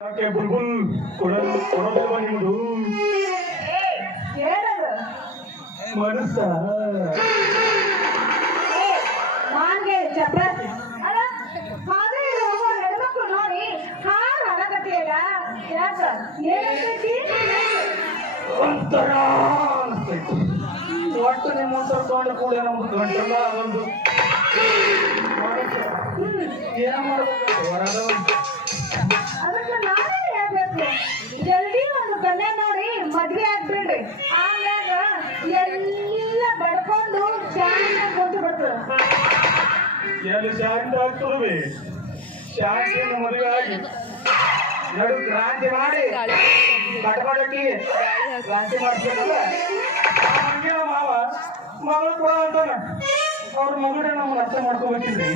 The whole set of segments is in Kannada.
ಯಾಕೆ ಬುಲ್ಬುಲ್ ಕೊಡೋದಿಲ್ವ ನಿಮ್ಮದು ಮನಸ್ಸ ಮಾನ್ಗೆ ಚಪ್ರಾಸಿ ಅಲ್ಲ ಹಾಗೆ ಹೆಣ್ಮಕ್ಳು ನೋಡಿ ಹಾರು ಹಣಗತಿಯಲ್ಲ ಯಾಕ ಏನಂತೈತಿ ಒಂಥರ ಅನಿಸ್ತೈತಿ ಒಟ್ಟು ನಿಮ್ಮ ಒಂಥರ ತೊಗೊಂಡು ಕೂಡ ನಮ್ದು ಗಂಟೆಲ್ಲ ಅದೊಂದು ಏನ್ ಮಾಡ್ಬೇಕು ಹೊರಗ ಅದಕ್ಕೆ ನಾನೇ ಹೇಳ್ಬೇಕು ಜಲ್ದಿ ಒಂದು ಕನ್ಯೆ ನೋಡಿ ಮದ್ವೆ ಆಗ್ಬಿಡ್ರಿ ಆಮ್ಯಾಗ ಎಲ್ಲ ಬಡ್ಕೊಂಡು ಶಾಂತ ಕುಂತು ಬಿಡ್ತದ ಎಲ್ಲಿ ಶಾಂತ ಆಗ್ತದೆ ಶಾಂತಿನ ಮದುವೆ ಆಗಿ ನಡು ಕ್ರಾಂತಿ ಮಾಡಿ ಕಟ್ಕೊಂಡಕ್ಕೆ ಕ್ರಾಂತಿ ಮಾಡಿಸ್ಬೇಕಲ್ಲ ಹಂಗೆ ನಮ್ಮ ಮಾವ ಮಗಳು ಕೊಡ ಅಂತಾನ ಅವ್ರ ಮಗಳೇ ನಮ್ಮನ್ನ ಅರ್ಥ ಮಾಡ್ಕೋಬೇಕಿದ್ರಿ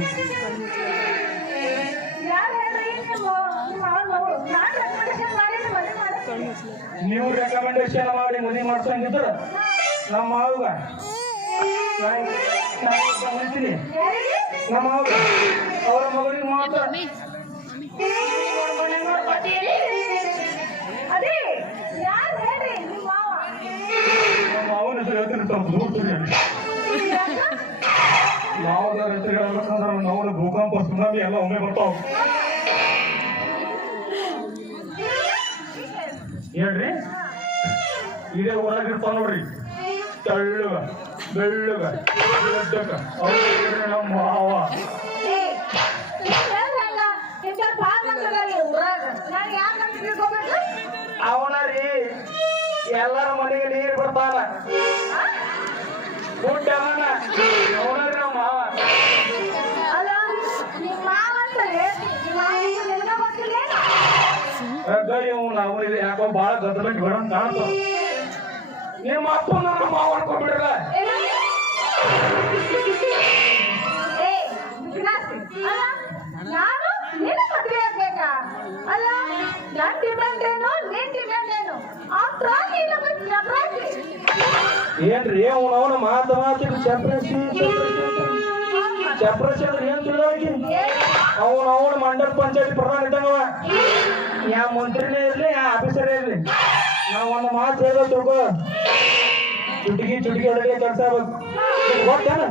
ಯಾರು ಹೇಳ್ರಿ ನಿಮ್ಮ ಮಾವನ ಮಗಳು ನಾನು ರೆಕಮೆಂಡೇಶನ್ ಮಾಡಿ ಮದುವೆ ಮಾಡಿ ನೀವು ರೆಕಮೆಂಡೇಶನ್ ಮಾಡಿ ಮದುವೆ ಮಾಡ್ಸಂಗಿದ್ರ ನಮ್ಮ ಮಾವಗ ಹೇಳ್ತೀನಿ ನಮ್ಮ ಮಾವಗ ಅವರ ಮಗಳಿಗೆ ಮಾತ್ರ ಅದೇ ಯಾರು ಹೇಳ್ರಿ ನಿಮ್ಮ ಮಾವ ನಮ್ಮ ಮಾವನ ಹೆಸರು ಹೇಳ್ತೀನಿ ಸ್ವಲ್ಪ ನೋಡ್ತೀನಿ ಯಾವ್ದಾರ ಹೆಸರು ಹೇಳ್ಬೇಕಂದ್ರೆ ನಾವು ಭೂಕಂಪ ಸುನಾಮಿ ಎಲ್ಲ ಒಮ್ಮೆ ಬರ್ತಾವ ಹೇಳ್ರಿ ಇದೇ ಊರಾಗ ಇರ್ತಾವ ನೋಡ್ರಿ ತೆಳ್ಳಗ ಬೆಳ್ಳಗ ದೊಡ್ಡಕ ಅವ್ರು ನಮ್ಮ ಮಾವ ಅವನ ರೀ ಎಲ್ಲರ ಮನೆಗೆ ನೀರು ಬರ್ತಾನ ದುಡ್ಡು ಅವನ ಅವನ ರೀ ನಮ್ಮ ಮಾವ ನಾವು ಯಾಕೋ ಬಾಳ ಗದ್ದಲಕ್ಕೆ ಬಿಡಂಗ್ ಕಾಣ್ತಾವ ನಿಮ್ಮ ಅಪ್ಪನ ನಮ್ಮ ಮಾವ ಅನ್ಕೊಂಡ್ಬಿಡ್ರ ನಾನು ನಿನ್ನ ಮದುವೆ ಆಗ್ಬೇಕಾ ಅಲ್ಲ ನನ್ ಡಿಮ್ಯಾಂಡ್ ಏನು ನಿನ್ ಡಿಮ್ಯಾಂಡ್ ಏನು ಏನ್ರಿ ಅವನ ಮಾತಿಗೆ ಚಪ್ರಸಿ ಅಂದ್ರೆ ಏನ್ ತಿಳಿದವಕಿ ಅವನ ಮಂಡಲ ಪಂಚಾಯತಿ ಪ್ರಧಾನ ಇದ್ದಂಗವ ಯಾವ ಮಂತ್ರಿನೇ ಇರ್ಲಿ ಯಾವ ಆಫೀಸರೇ ಇರ್ಲಿ ನಾವ್ ಒಂದು ಮಾತು ಹೇಳೋ ತಿಳ್ಕೊ ಚುಟುಕಿ ಒಳಗೆ ಕೆಲಸ ಆಗ್ಬೇಕು ಗೊತ್ತೇನ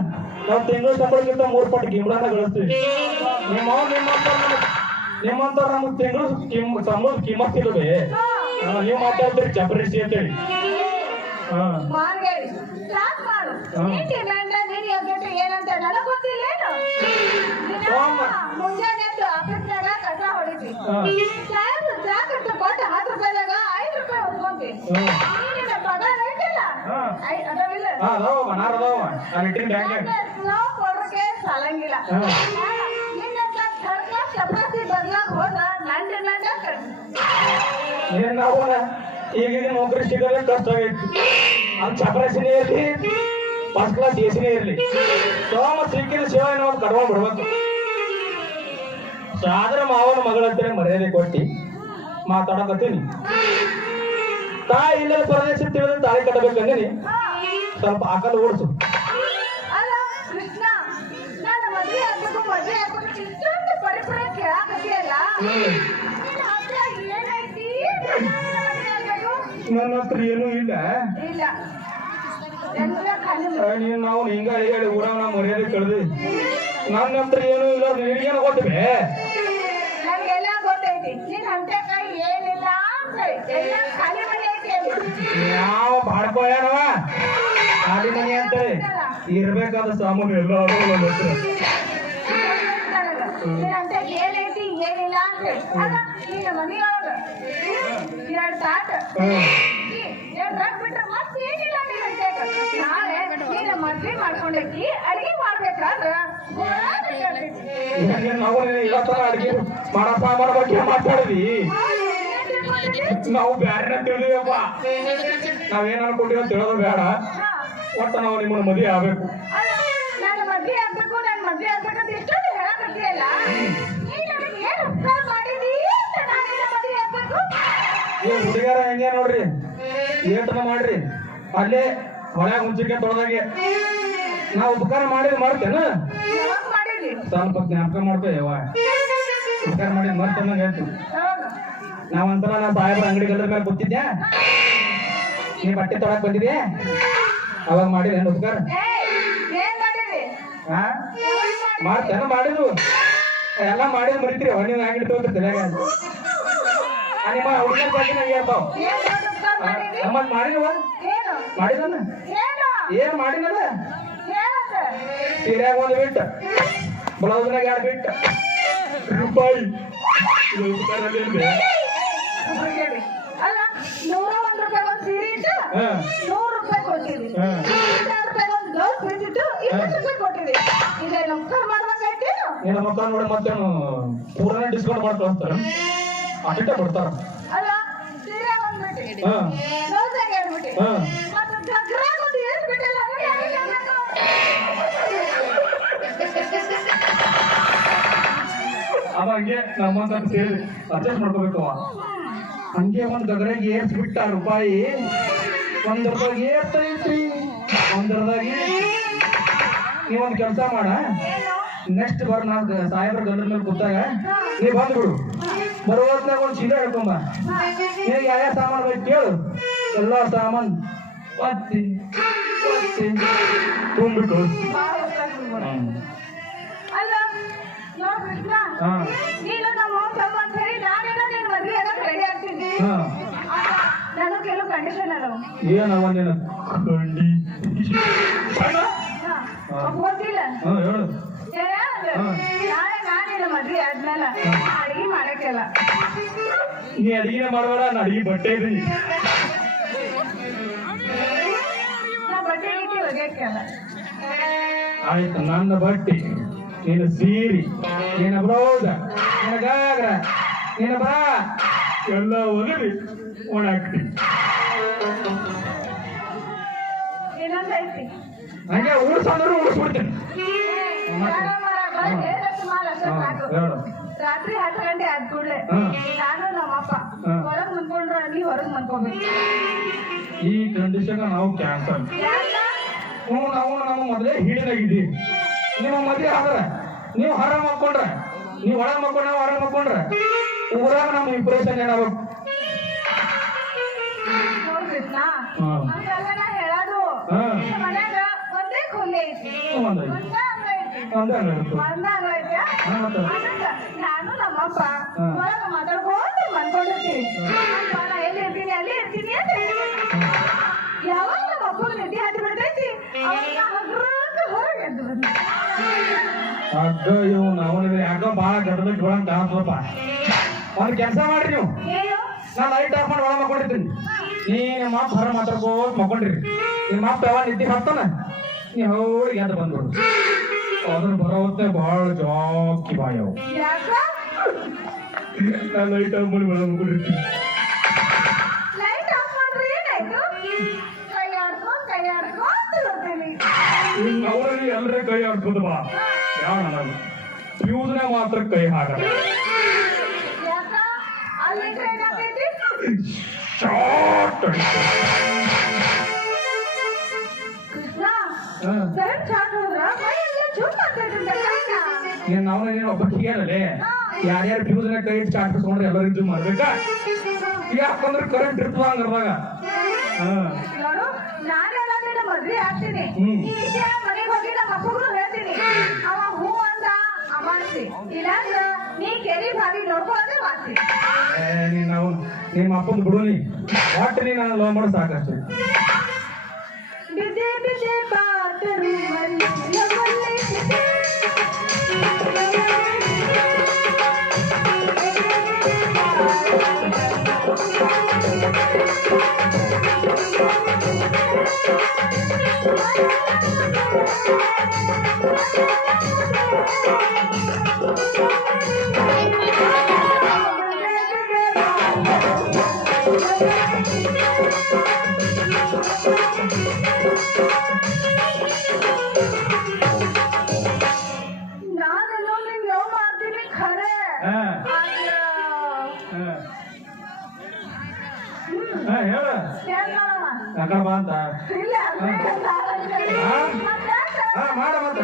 ನಾವು ತಿಂಗಳು ಸಂಬಳಕ್ಕಿಂತ 3 ಪಟ್ಟು ಗಿಂಬಳನ್ನ ಗಳಿಸ್ತೀವಿ ನಿಮ್ಮಂತವ್ರು ನಮ್ಗೆ ತಿಂಗಳು ಸಂಬಳ ಕಿಮ್ಮತ್ತಿಲ್ವೇ ನೀವು ಮಾತಾಡ್ತೀರಿ ಚಪ್ರಿಸಿ ಅಂತೇಳಿ ಏನಂತ ನನಗ್ ಗೊತ್ತಿಲ್ಲ ಮುಂಜಾನೆ ಆಫೀಸ್ನಾಗ ಕಸ ಹೊಡಿತಿ ಕೊಟ್ಟು 10 ರೂಪಾಯಿದಾಗ 5 ರೂಪಾಯಿ ಹೊತ್ಕೊಂತಿ ಪಗಾರ ಐತಿಲ್ಲ ಅದಾವಿಲ್ಲ ನಾವು ಕೊಡ್ರಕ್ಕೆ ಸಾಲಂಗಿಲ್ಲ ಚಪಾತಿ ಬದ್ಲಾಗ ಹೋದ ನನ್ ಡಿಮ್ಯಾಂಡ್ ಈಗಿನ ನೌಕರಿ ಸಿಗೋದೇ ಕಷ್ಟ ಆಗೈತಿ ಅಲ್ಲಿ ಚಪ್ರಸಿನೇ ಇರ್ಲಿ ಫಸ್ಟ್ ಕ್ಲಾಸ್ ಎಸಿನೇ ಇರ್ಲಿ ಸಿಕ್ಕಿದ ಸೇವೆ ನಾವು ಕಡ್ಕೊಂಡ್ ಬಿಡ್ಬೇಕು ಸಾದ್ರ ಮಾವನ ಮಗಳ ಹತ್ರ ಮರ್ಯಾದೆ ಕೊಟ್ಟಿ ಮಾತಾಡಕತ್ತೀನಿ ತಾಯಿ ಇಲ್ಲದ ಪ್ರದೇಶ ತಿಳಿದ್ರೆ ತಾಳಿ ಕಟ್ಟಬೇಕಂದಿನಿ ಸ್ವಲ್ಪ ಆಕಲ್ ಓಡಿಸು ಅಲ್ಲ ಕೃಷ್ಣ ನನ್ನ ಮದುವೆ ಆಗ್ಬೇಕು ಇಷ್ಟೊಂದು ಪರಿಪೂರ್ಣ ಕೇಳಾಕತ್ತಿಯಲ್ಲ ಏನೈತಿ ನನ್ನ ಹತ್ರ ಏನೂ ಇಲ್ಲ ಇಲ್ಲ ನೀನು ನಾವು ಹಿಂಗ ಹೇಳಿ ಊರವನ ಮರ್ಯಾದೆ ಕಳೆದಿ ನನ್ನ ಹತ್ರ ಏನೂ ಇಲ್ಲ ನಿನಗೇನು ಗೊತ್ತೇ ನನಗೆಲ್ಲ ಗೊತ್ತೈತಿ ನಿನ್ ಹಂತೆಕಾಯಿ ಏನಿಲ್ಲ ಎಲ್ಲ ಖಾಲಿ ಮನೆ ಐತಿ ಯಾವ ಬಾಡ್ಕೋಯಾನವ ಖಾಲಿ ಮನೆ ಅಂತ ಇರ್ಬೇಕಾದ ಸಾಮಾನು ಎಲ್ಲ ನನ್ನ ಹತ್ರ ನಿನ್ ಹಂತೆಕಾಯಿ ಏನೈತಿ ಏನಿಲ್ಲ ಅಂತ ಅಲ್ಲ ನಿನ್ನ ಮನೆಯೊಳಗ 2 ತಾಟ 2 ರಗ್ ಬಿಟ್ರೆ ಮತ್ತೆ ಏನಿಲ್ಲ ನಿನ್ ಹಂತೆಕಾಯಿ ನಾಳೆ ನಿನ್ನ ಮದ್ವೆ ಮಾಡ್ಕೊಂಡಕ್ಕಿ ಅಡಿಗೆ ಮಾಡ್ಬೇಕಾದ್ರ ನಾವು ಇವತ್ತರ ಅಡಿಗೆ ಮಾಡಪ್ಪ ಮಾಡೋ ಬಗ್ಗೆ ಮಾತಾಡಿದ್ವಿ ನಾವು ಬ್ಯಾರನ್ನ ತಿಳಿದೀವಪ್ಪ ನಾವೇನ್ ಅನ್ಕೊಂಡಿರೋ ತಿಳಿದು ಬೇಡ ಒಟ್ಟು ನಾವು ನಿಮ್ಮನ್ನ ಮದುವೆ ಆಗ್ಬೇಕು ನನ್ನ ಮದ್ವೆ ಆಗ್ಬೇಕು ನನ್ ಮದ್ವೆ ಆಗ್ಬೇಕಂತ ಇಷ್ಟೊಂದು ಹೇಳಕತ್ತಿಯಲ್ಲ ಏನ್ ಉಪಕಾರ ಮಾಡಿದಿ ಮದ್ವೆ ಆಗ್ಬೇಕು ಹುಡುಗಿಯರ ಹೆಂಗೆ ನೋಡ್ರಿ ಏಟನ ಮಾಡ್ರಿ ಅಲ್ಲೇ ಹೊಳೆ ಹುಂಚಿಕೆ ತೊಳೆದಾಗೆ ನಾವು ಉಪಕಾರ ಮಾಡಿದ್ ಮಾಡ್ತೇನ ಸ್ವಲ್ಪ ಜ್ಞಾಪಕ ಮಾಡ್ತೇವ ಉಪಕಾರ ಮಾಡಿ ಮರ್ತಂದಂಗ ಆಯ್ತು ನಾವಂತರ ನಾ ಸಾಹೇಬ್ರ ಅಂಗಡಿ ಗಲ್ಲದ ಮೇಲೆ ಕೂತಿದ್ಯಾ ನೀ ಬಟ್ಟೆ ತೊಳಕ್ ಬಂದಿದ್ಯಾ ಅವಾಗ ಮಾಡಿದ ಉಪಕಾರ ಏನ್ ಮಾಡಿರಿ ಹಾ ಮಾಡ್ತೇನ ಮಾಡಿದ್ವು ಎಲ್ಲ ಮಾಡಿದ್ ಮರಿತೀರಿ ನೀವು ಅಂಗಡಿ ತಗೋತೀರಿ ತಲೆಯಾಗ ನಿಮ್ಮ ಹುಡುಗನ ಬಗ್ಗೆ ನಂಗೆ ಹೇಳ್ತಾವ ಏನ್ ದೊಡ್ಡ ಉಪಕಾರ ಮಾಡಿರಿ ನಮ್ಮದ್ ಮಾಡಿದ್ವ ಏನು ಮಾಡಿದನ ಏನು ಏನ್ ಮಾಡಿದನ ಏನಂತ ಸೀರ್ಯಾಗ ಒಂದು ಬಿಟ್ಟು ಬ್ಲೌಸ್ನಾಗ 2 ಬಿಟ್ಟು ರೂಪಾಯಿ ಇದು ಉಪಕಾರದಲ್ಲಿ ಏನ್ರಿ? ಹುಡುಗರಿ. ಅಲ್ಲ 101 ರೂಪಾಯಿ ಒಂದು ಸೀರೆ ಇಟ್ಟು ಹಾ 100 ರೂಪಾಯಿ ಕೊಟ್ಟಿರಿ ಹಾ 200 ರೂಪಾಯಿ ಒಂದು ಬ್ಲೌಸ್ ಬಿಟ್ಟಿಟ್ಟು 20 ರೂಪಾಯಿ ಕೊಟ್ಟಿರಿ ಇದೆಲ್ಲ ಉಪಕಾರ ಮಾಡ್ಬೇಕಾಯ್ತೇನು ನಿನ್ನ ಮಕ್ಕಳು ನೋಡಿ ಮತ್ತೇನು ಪೂರ್ಣ ಡಿಸ್ಕೌಂಟ್ ಮಾಡಿ ಕಳಿಸ್ತಾರ ಅಟ್ಟ ಬಿಡ್ತಾರ ಅಲ್ಲ ಸೀರೆ ಒಂದು ಬಿಟ್ಟಿ ಹಾ ಬ್ಲೌಸಾಗ 2 ಬಿಟ್ಟಿ ಹಾ ಮತ್ತೆ ಗಗ್ರಾಗ ಒಂದು 7 ಬಿಟ್ಟಿಲ್ಲ ಅಂದ್ರೆ ಯಾರಿಗೆ ಹೇಳ್ಬೇಕು? ಅದ ಹಂಗೆ ನಮ್ಮಂತ ಸೇರಿ ಅಡ್ಜಸ್ಟ್ ಮಾಡ್ಕೋಬೇಕು ಅವ ಹಂಗೆ ಒಂದ್ ಗಗರಿಗೆ ಏರ್ಸ್ಬಿಟ್ಟ ರೂಪಾಯಿ 1 ರೂಪಾಯಿಗೆ ಏರ್ತೈತ್ರಿ 1 ರೂಪಾಯಿಗೆ ನೀವೊಂದು ಕೆಲಸ ಮಾಡ ಏನು ನೆಕ್ಸ್ಟ್ ಬರ್ ನಾವು ಸಾಹೇಬ್ರ ಗಂಡನ ಮೇಲೆ ಕೂತಾಗ ನೀ ಬಂದ್ಬಿಡು ಬರೋ ಹೊತ್ನಾಗ ಒಂದು ಚೀಲ ಹೇಳ್ಕೊಂಬ ನಿನಗೆ ಯಾವ ಸಾಮಾನು ಬೇಕು ಕೇಳು ಎಲ್ಲ ಸಾಮಾನು ಒತ್ತಿ ಒತ್ತಿ ತುಂಬಿಟ್ಟು ಕಳಿಸ್ತೀನಿ. ಭಾಳ ಗೊತ್ತಾಗ್ತದೆ. ಅಲ್ಲ ನೋಡ್ ಕೃಷ್ಣ ಹಾ ನೀನು ನಮ್ಮ ತಮ್ಮ ಅಂತ ಹೇಳಿ ನಾನೇನೋ ನಿನ್ ಮದ್ವೆ ಆಗಕ್ಕೆ ರೆಡಿ ಆಗ್ತಿದ್ದಿ ಹಾ ನಾನು ಕೆಲವು ಕಂಡೀಷನ್ ಅದಾವ ಏನವ ನಿನ್ನ ಕಂಡಿ ಸಣ್ಣ ಗೊತ್ತಿಲ್ಲ ಹಾ ಹೇಳು ನಾಳೆ ನಾನಿನ ಮದ್ವೆ ಆದ್ಮೇಲೆ ಅಡಿಗೆ ಮಾಡಕ್ಕೆಲ್ಲ ನೀ ಅಡಿಗೆ ಮಾಡಬೇಡ ನಾ ಅಡಿಗೆ ಬಟ್ಟೆ ಇದ್ದೀನಿ ನಾ ಬಟ್ಟೆ ಇಟ್ಟು ಒಗ್ಯಕ್ಕೆಲ್ಲ ಆಯ್ತು ನನ್ನ ಬಟ್ಟೆ ನಿನ್ನ ಸೀರೆ ನಿನ್ನ ಬ್ಲೌಸ್ ನಿನ್ನ ಗಾಗ್ರ ನಿನ್ನ ಬಾ ಎಲ್ಲ ಒದರಿ ಒಣಾಕ್ತೀನಿ ಇನ್ನೊಂದು ಐತಿ ಹಂಗೆ ಉಳಿಸಂದ್ರು ಉಳಿಸ್ಬಿಡ್ತೀನಿ ಹೇಳು ರಾತ್ರಿ 10 ಗಂಟೆ ಆದ ಕೂಡಲೇ ನಾನು ನಮ್ಮಪ್ಪ ಹೊರಗ್ ಮನ್ಕೊಂಡ್ರ ನೀವ್ ಹೊರಗ್ ಮನ್ಕೋಬೇಕು ಈ ಕಂಡೀಷನ್ ನಾವು ಕ್ಯಾನ್ಸಲ್ ನಾವು ನಮ್ಮ ಮೊದಲೇ ಹಿಡಿದಾಗಿದ್ದೀವಿ ನಿಮ್ಮ ಮದುವೆ ಆದ್ರೆ ನೀವು ಹೊರ ಮಕ್ಕೊಂಡ್ರೆ ನೀವು ಒಳಗೆ ಮಕ್ಕೊಂಡ್ರೆ ನಾವು ಹೊರಗೆ ಮಕ್ಕೊಂಡ್ರೆ ಊರಾಗ ನಮ್ಮ ಇಂಪ್ರೆಷನ್ ಏನಾಗಬೇಕು ನೋಡ್ ಕೃಷ್ಣ ಹಾ. ಹಂಗಲ್ಲ ನಾ ಹೇಳೋದು ಹಾ. ನಿಮ್ ಮನ್ಯಾಗ ಒಂದೇ ಖುಲ್ಲಿ ಐತಿ ಒಂದೇ. ಒಂದೇ ಅಂಗಳ ಐತಿ ಅಂತ ಹೇಳ್ತು ಒಂದೇ ಅಂಗಳ ಐತಿ ಹಾ, ಮತ್ತೆ? ಅದಕ್ಕ ನಾನು ನಮ್ಮಪ್ಪ ಹಾ. ಹೊರಗ ಮಾತಾಡ್ಕೊಂಡು ಮನ್ಕೊಂಡಿರ್ತೀವಿ ಅಪ್ಪ, ನಾ ಎಲ್ಲಿ ಇರ್ತೀನಿ ಅಲ್ಲಿ ಇರ್ತೀನಿ ಅಂತ ಹೇಳ್ತೀನಿ ಯಾವಾಗ ನಮ್ಮ ಅಪ್ಪನ ನಿದ್ದೆ ಹತ್ತಿ ಬಿಡ್ತೈತಿ ಅವಾಗ ನಾ ಹಗ್ರಾಗ ಹೊರಗೆ ಎದ್ದು ಬರ್ತೀನಿ ಅಡ್ಡ ಇವ್ ನಾವು ಯಾಕೋ ಭಾಳ ಗಡ್ಡದ ಒಳಗೆ ಕಾಣಿಸ್ತಪ್ಪ ಒಂದು ಕೆಲಸ ಮಾಡ್ರಿ ನೀವು ಏನು ನಾ ಲೈಟ್ ಆಫ್ ಮಾಡಿ ಒಳಗೆ ಮಕ್ಕೊಂಡಿರ್ತೀನಿ ನೀ ನಿಮ್ಮ ಅಪ್ಪ ಹೊರ ಮಾತಾಡ್ಕೋತ ಮಕ್ಕೊಂಡ್ರಿ ನಿಮ್ಮ ಅಪ್ಪ ಯಾವಾಗ ನಿದ್ದೆ ಹಾಕ್ತಾನ ನೀ ಹೋಗಿ ಎದ್ದು ಬಂದ್ಬಿಡು ಅದನ್ನ ಬರೋತ್ತೆ ಭಾಳ ಜಾಕಿ ಬಾಯವು ಯಾಕ ನಾ ಲೈಟ್ ಆಫ್ ಮಾಡಿ ಒಳಗೆ ಮಕ್ಕೊಂಡಿರ್ತೀನಿ ಲೈಟ್ ಆಫ್ ಮಾಡ್ರಿ ಏನಾಯ್ತು ಕೈ ಆಡ್ಕೊಂಡು ಬರ್ತೀನಿ ಅವರಲ್ಲಿ ಎಲ್ಲರೇ ಕೈ ಆಡ್ಬೋದು ಬಾ ಯಾವ ನಾನು ಫ್ಯೂಸ್ನ ಮಾತ್ರ ಕೈ ಹಾಕಲ್ಲ ಯಾಕ ಅಲ್ಲಿ ಏನಾಗ್ತೈತಿ ಶಾರ್ಟ್ ಕೃಷ್ಣ ಕರೆಂಟ್ ಶಾಕ್ ಹೋದ್ರ ಕೈ ಎಲ್ಲ ಚುಟ್ ಆಗ್ತೈತಿ ನೀನು ನಾವು ನೀನು ಒಬ್ಬ ಕಿಯಾರಲ್ಲೇ ಯಾರ್ಯಾರು ಫ್ಯೂಸ್ನ ಕೈ ಇಟ್ಟು ಚಾಟಿಸ್ಕೊಂಡ್ರೆ ಎಲ್ಲರೂ ಇದು ಮಾಡ್ಬೇಕಾ ಯಾಕಂದ್ರೆ ಕರೆಂಟ್ ಇರ್ತದ ಹಂಗರ್ದಾಗ ನೋಡು ನಾನೆಲ್ಲ ನಿನ್ನ ಮದ್ವೆ ಆಗ್ತೀನಿ ಈ ವಿಷಯ ಮನೆಗೆ ಹೋಗಿ ನಮ್ಮ ಅಪ್ಪಗೂ ಹೇಳ್ತೀನಿ ಅವ ಹೂ ಅಂತ ಅಮಾಡ್ತಿ ಇಲ್ಲಾಂದ್ರ ನೀ ಕೆರಿ ಬಾವಿ ನೋಡ್ಕೊಳ್ಳೋದೇ ಮಾಡ್ತೀನಿ ನಾವು ನಿಮ್ಮ ಅಪ್ಪಂದು ಬಿಡು ನೀ ಒಟ್ಟು ನೀ ನಾನು ಲವ್ ಮಾಡೋ ಸಾಕಷ್ಟು ಬಿದ್ದೆ ಬಿದ್ದೆ ಬಾತರು ಮಲ್ಲಿ ನಾನೆಲ್ಲೋ ನಿನ್ ಲವ್ ಮಾಡ್ತೀನಿ ಖರೆ ಹೇಳ ಯಾಕಡೆ ಬಾ ಅಂತ ಇಲ್ಲ ಮಾಡ ಮತ್ತೆ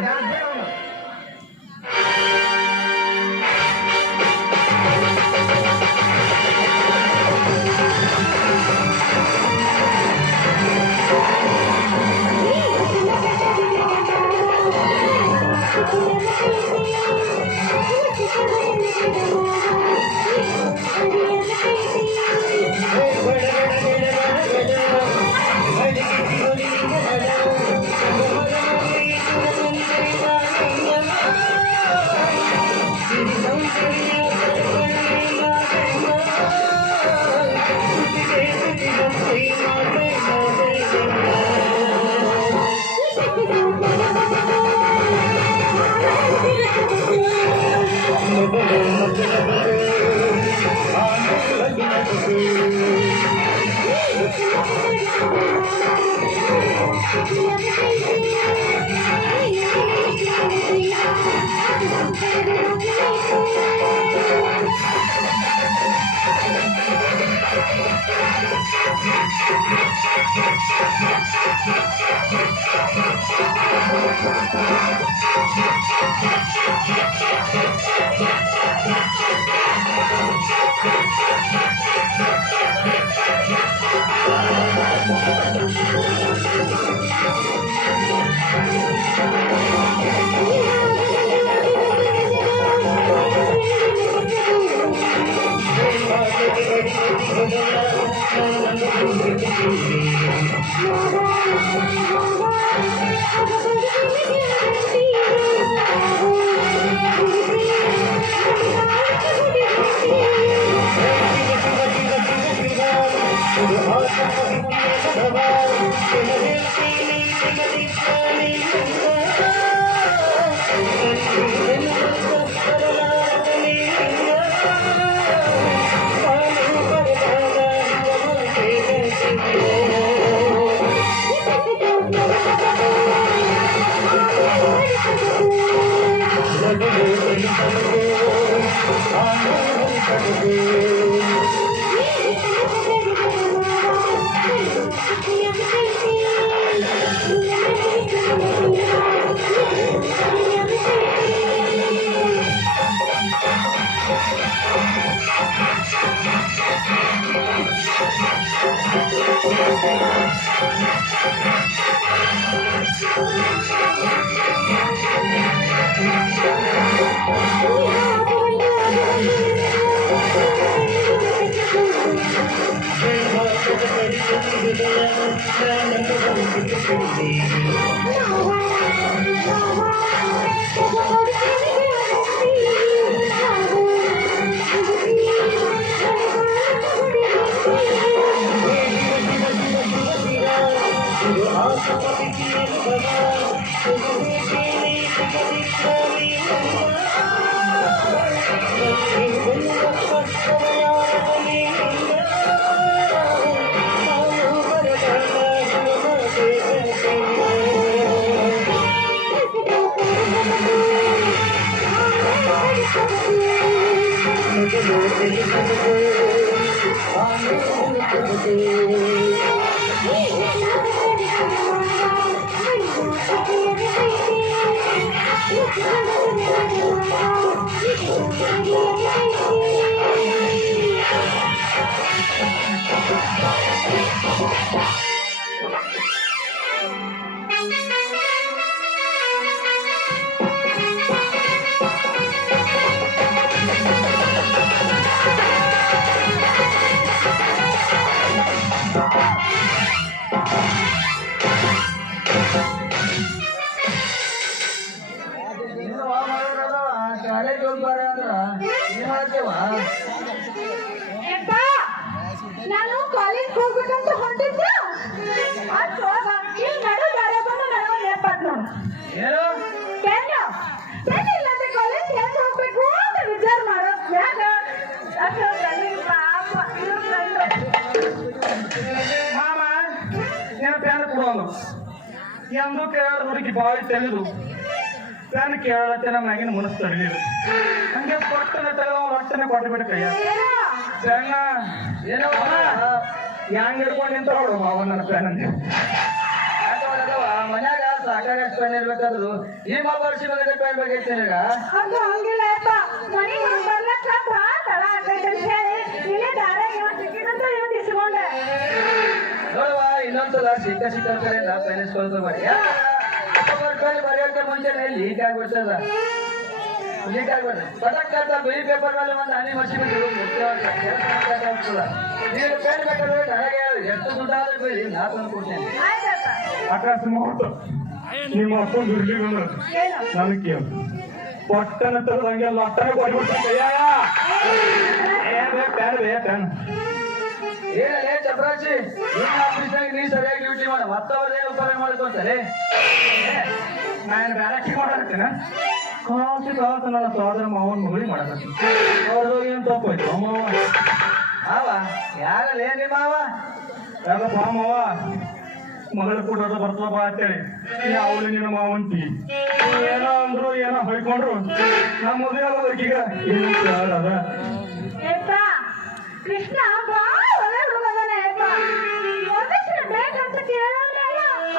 ಕಾಲೇಜ್ ಹೋಗ್ಬಾರ ಅಂದ್ರ ಏನ್ ಮಾಡ್ತೇವ? ಯಪ್ಪ, ನಾನು ಕಾಲೇಜ್ ಹೋಗ್ಬೇಕಂತ ಹೊಂಟಿದ್ದೆ. ಅದ್ರೊಳಗ ಈ ನಡು ದಾರಿ ಬಂದು ನನಗೊಂದು ನೆನಪಾತ್ ನೋಡು. ಏನು ಪೆನ್ ಇಲ್ಲದೆ ಕಾಲೇಜ್ ಹೆಂಗ್ ಹೋಗ್ಬೇಕು ಅಂತ ವಿಚಾರ ಮಾಡೋ ಯಾಕ ಮಾಮ నేను ಪ್ಯಾನ್ ಕೊಡೋನು ಎಂದು ಕೇಳ ಹುಡುಗಿ ಬಾಯಿ ತೆಗೆದು ಪ್ಯಾನ್ ಕೇಳತ್ತೆ ನಮ್ಮ ಮ್ಯಾಗಿನ ಮನಸ್ಸು ತಡಲಿಲ್ಲ ಹಂಗೆ ಕೊಟ್ಟನೆ ತೆಗೆದು ರೊಟ್ಟನೆ ಕೊಟ್ಟು ಬಿಟ್ಟು ಕೈಯ ಪ್ಯಾನ ಏನೋ ಹೆಂಗ್ ಹಿಡ್ಕೊಂಡು ನಿಂತವಳು ಅವ ನನ್ನ ಪ್ಯಾನ್ ಅಂತ ಮನ್ಯಾಗ ಸಾಕಾಗ ಪೆನ್ ಇರ್ಬೇಕಾದ್ರು ಈ ವರ್ಷ ಮಗದ ಪೆನ್ ಬೇಕೈತಿ ನಿನಗ? ಅದು ಹಂಗಿಲ್ಲ ಯಪ್ಪ, ಮನೆಗೆ ಬರ್ಲಕ್ಕ ಭಾಳ ತಡ ಆಗ್ತೈತೆ ಅಂತ ಹೇಳಿ ಇಲ್ಲೇ ದಾರ್ಯಾಗ ಸಿಕ್ಕಿದಂತ ಇವತ್ತು ಇಸ್ಕೊಂಡೆ. ನೋಡುವ ಇನ್ನೊಂದ್ಸಲ ಸಿಕ್ಕ ಕಡೆಯಿಂದ ಪೆನ್ ಇಸ್ಕೊಳ್ತಾ ಮಾಡಿ ಬರೆಯೋಕೆ ಮುಂಚೆ ಲೀಕ್ ಆಗ್ಬಿಡ್ತದ. ಲೀಕ್ ಆಗ್ಬಿಡ್ತದೆ ಪದಕ್ ಬರೀ ಪೇಪರ್ ಮೇಲೆ ಒಂದು ಹನಿ ಮಸಿ ಬಿಟ್ಟು ನೀನು ಪೆನ್ ಬೇಕಾದ್ರೆ ನನಗೆ ಎಷ್ಟು ದುಡ್ಡಾದ್ರೂ ಬೇಡಿ ನಾ ತಂದು ಕೊಡ್ತೇನೆ. ಆಯ್ತಪ್ಪ. ಆಕಾಶ ಮುಹೂರ್ತ ನಿಮ್ಮ ಅಪ್ಪನ ಇರ್ಲಿಲ್ಲ ಏನು? ನನಗೆ ಕೇಳು ಪಟ್ಟನ ತರದಂಗೆ ಲಟ್ಟನೆ ಕೊಡ್ಬಿಟ್ಟು ಕೈಯ ಪ್ಯಾನ್ ಏನಲ್ಲೇ ಚಪ್ರಾಚಿ ನೀನ್ ಆಫೀಸ್ನಾಗ ನೀ ಸರಿಯಾಗಿ ಡ್ಯೂಟಿ ಮಾಡ ಮತ್ತವ್ರದೇ ಉಪಕಾರ ಮಾಡ್ಕೊಂತಾರೆ. ನಾನು ಬ್ಯಾರಕಿ ಮಾಡತ್ತೇನ ಕಾಸು ನನ್ನ ಸೋದರ ಮಾವನ ಮಗಳಿಗೆ ಮಾಡಕತ್ತೀನಿ ಅವ್ರದ್ದು ಏನು ತಪ್ಪಾಯ್ತು ಅಮ್ಮ ಅವ ಯಾರಲ್ಲ ಏನ್ ನಿಮ್ಮ ಮಾವ ಯಾಕಪ್ಪ ಮಾವ ಮಗಳ ಕೊಡೋದು ಬರ್ತದಪ್ಪ ಅಂತೇಳಿ ಯಾವಳು ನಿನ್ನ ಮಾವಂತಿ ಏನೋ ಅಂದ್ರು ಏನೋ ಹೊಯ್ಕೊಂಡ್ರು ನಮ್ಮ ಮದುವೆ ಆಗೋದಕ್ಕೀಗ ಏನು ಅದ ಏಪ್ಪ ಕೃಷ್ಣ ಬಾಳ ಒಳ್ಳೆ ಹುಡುಗನ ಏಪ್ಪ ವರದಕ್ಷಿಣೆ ಬೇಕಂತ ಕೇಳೋಲ್ಲ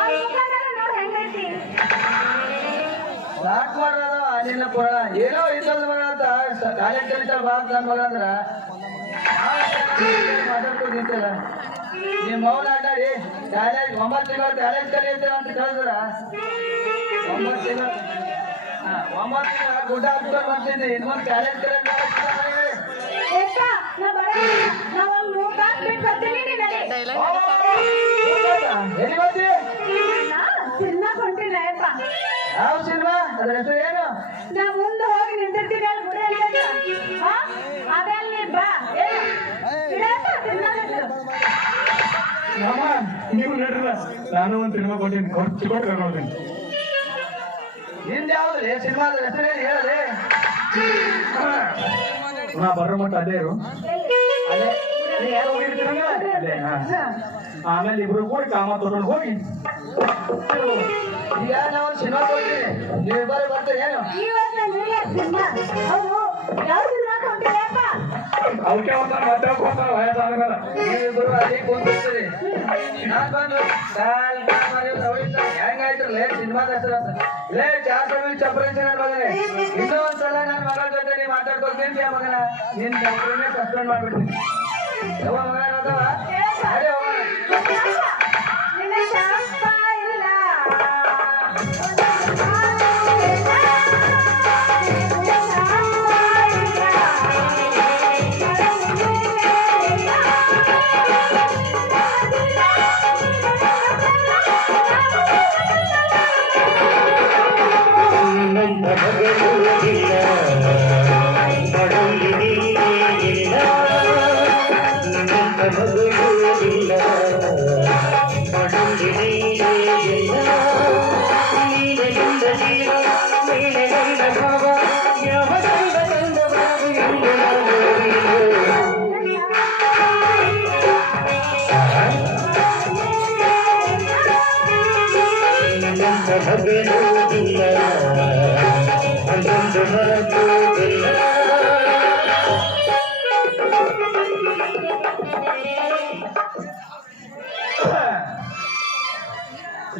ಅವ್ರ ಮುಖಾಂತರ ನೋಡ್ ಹೆಂಗೈತಿ ಸಾಕ್ ಮಾಡೋದು ನಿನ್ನ ಪುರಾಣ ಏನೋ ಇದ್ದದ ಮಗ ಅಂತ ಕಾಲೇಜ್ ಕಲಿತಾರ ಬಾ ಅಂತ ಮಗ ಅಂದ್ರ ಮಾತಾಡ್ಕೊಂಡು ನಿಂತಲ್ಲ ನಿಮ್ ಮೌನ ಆಟಾಡಿ ಕಾಲೇಜ್ 9 ತಿಂಗಳು ಕಾಲೇಜ್ ಕಲಿಯುತ್ತೇವೆ ಅಂತ ಕಳಿದ್ರ 9 ತಿಂಗಳು 9 ತಿಂಗಳ ಗುಡ್ಡ ಹಾಕ್ಕೊಂಡು ಬರ್ತಿದ್ದೆ ಇನ್ನೊಂದು ಕಾಲೇಜ್ ಕಲಿಯೋದು ಏಪ್ಪ ನಾ ಬರಲ್ಲ ನಾ ಒಂದ್ 3 ತಾಸು ಬಿಟ್ಟು ಬರ್ತೀನಿ ನೀ ನಡಿ ಎಲ್ಲಿ ಬರ್ತಿ ನಾ ಸಿನಿಮಾ ಹೊಂಟಿಲ್ಲ ಏಪ್ಪ ಯಾವ ಸಿನಿಮಾ ಅದ್ರ ಹೆಸರು ಏನು ನಾ ಮುಂದೆ ಹೋಗಿ ನಿಂತಿರ್ತೀನಿ ಅಲ್ಲಿ ಗುಡಿ ಅಂತ ಅದೆಲ್ಲ ನೀ ಬಾ ಮಾಮ ನೀವು ನಡ್ರಲ್ಲ ನಾನು ಒಂದು ಸಿನಿಮಾ ಕೊಟ್ಟಿನಿ ಖರ್ಚು ಕೊಟ್ಟು ಕರ್ಕೊಳ್ತೀನಿ ನಿಂದ ಯಾವ್ದ್ರಿ ಸಿನಿಮಾದ ಹೆಸರೇನು ಹೇಳಿ ನಾ ಬರೋ ಮಟ್ಟ ಅದೇ ಇರು ಅಲ್ಲೇ ನೀ ಯಾರು ಹೋಗಿರ್ತೀರಂಗ ಅಲ್ಲೇ ಆಮೇಲೆ ಇಬ್ರು ಕೂಡ ಕಾಮ ತಗೊಂಡು ಹೋಗಿ ಈಗ ನಾವು ಸಿನಿಮಾ ಕೊಡ್ತೀವಿ ನೀವು ಬರೀ ಬರ್ತೀರಿ ಏನು ಇವತ್ತು ಸಿನಿಮಾ ಹೌದು ಯಾವ ಸಿನಿಮಾ ಹೊಂಟಿಲ್ಲಪ್ಪ ಅವಕ್ಕೆ ಹೋಗ್ತಾನೆ ಮತ್ತೆ ಹೋಗ್ತಾನೆ ವಯಸ್ಸಾದ್ಮೇಲೆ ನೀವಿಬ್ರು ಅಲ್ಲಿ ಕುಂತಿರ್ತೀರಿ ನಾನ್ ಬಂದು ಹೆಂಗಾಯ್ತ್ರಲ್ಲ ಸಿನಿಮಾದ ಹೆಸರು ಅಂತ ಲೇ ಚಾಸವಿ ಚಪ್ರೇಸಿ ನನ್ನ ಮಗನೇ ಇನ್ನೂ ಒಂದ್ಸಲ ನನ್ನ ಮಗಳ ಜೊತೆ ನೀವು ಮಾತಾಡ್ಕೊಳ್ತೀನಿ ಮಗನ ನಿನ್ ಚಪ್ರನ್ನೇ ಸಸ್ಪೆಂಡ್ ಮಾಡ್ಬಿಡ್ತೀನಿ ಯಾವ ಮಗ ನೋಡವ ಅದೇ ಹೋಗೋಣ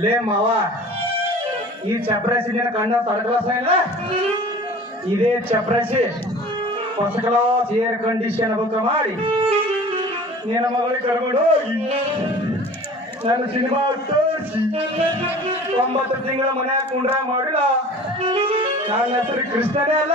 ಲೇ ಮಾವ ಈ ಚಪ್ರಾಸಿ ನಿನ್ನ ಕಣ್ಣ ಥರ್ಡ್ ಕ್ಲಾಸ್ ಇಲ್ಲ ಇದೇ ಚಪ್ರಾಸಿ first class air condition book ಮಾಡಿ ನಿನ್ನ ಮಗಳಿಗೆ ಕರ್ಕೊಂಡು ಹೋಗಿ ನನ್ನ ಸಿನಿಮಾ ತೋರಿಸಿ 9 ತಿಂಗಳ ಮನ್ಯಾಗ ಕುಂಡ್ರ ಮಾಡಿಲ್ಲ ನನ್ನ ಹೆಸರು ಕೃಷ್ಣನೇ ಅಲ್ಲ